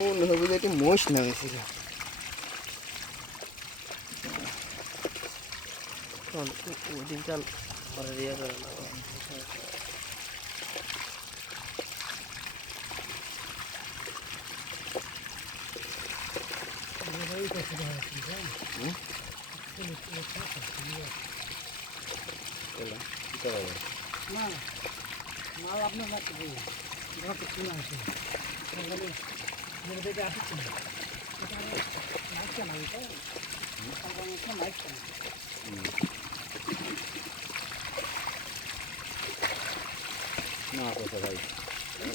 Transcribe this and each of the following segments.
যে একটি মোষ নামেছিল দিনকাল ঘরে ইয়ে না না মাল আপনার কাছে ঘর তো কেন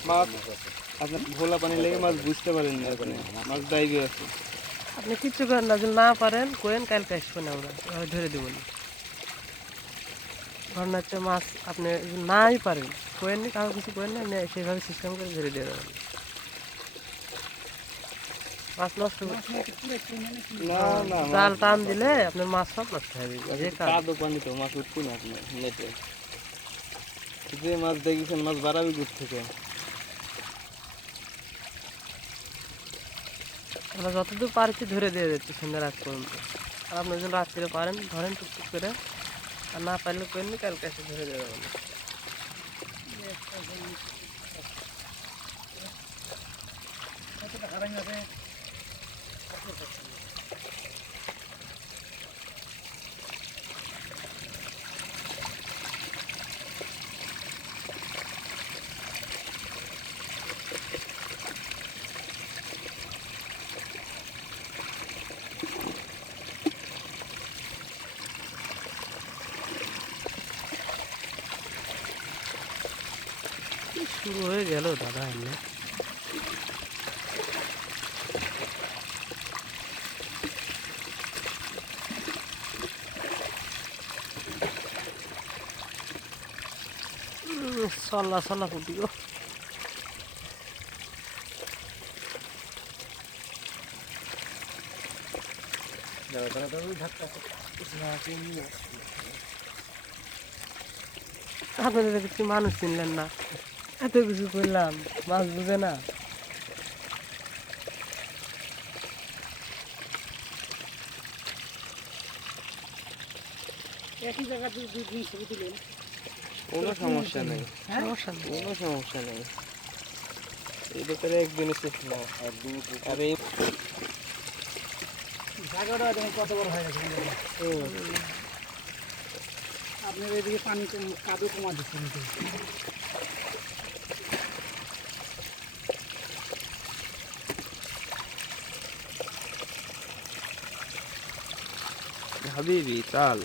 মাছ আপনার ভোলা পানি লেগে মাছ বুঝতে পারেন না ওখানে মাছ দাইবে আছে। আপনি কিচ্ছু করেন না যদি না পারেন কোয়েন কালকে আসবেন আমরা। ধরে দেবেন ঘটনা হচ্ছে মাছ আপনি যদি নাই পারেন কোয়েন নি কিছু করেন না নে সেইভাবে সিস্টেম করে ধরে দিয়ে দেবেন মাছ নষ্ট না না জাল টান দিলে আপনার মাছ সব নষ্ট হয়ে যাবে কাদো পানি তো মাছ উঠছি না আপনার নেটে যে মাছ দেখেছেন মাছ বাড়াবি দূর থেকে আমরা যতদূর পারছি ধরে দিয়ে দিচ্ছি সন্ধ্যা রাত পর্যন্ত আর আপনি যদি রাত্রে পারেন ধরেন টুকটুক করে আর না পারলে করেন নি কালকে এসে ধরে দিয়ে দেবেন শুরু হয়ে গেল দাদা এমনি সল্লা সল্লা ফুটি গো। আপনাদের কিছু মানুষ চিনলেন না? এত কিছু করলাম মাছ বুঝে না। একই জায়গা দুই দুই দিন ছবি তুলেন কোনো সমস্যা নেই। কোনো সমস্যা নেই। এই ব্যাপারে একদিনে আর এই জায়গাটা কত বড় হয়ে গেছে। আপনার এদিকে পানি কম- কাদো কমা দিচ্ছে হাবিবি চাল।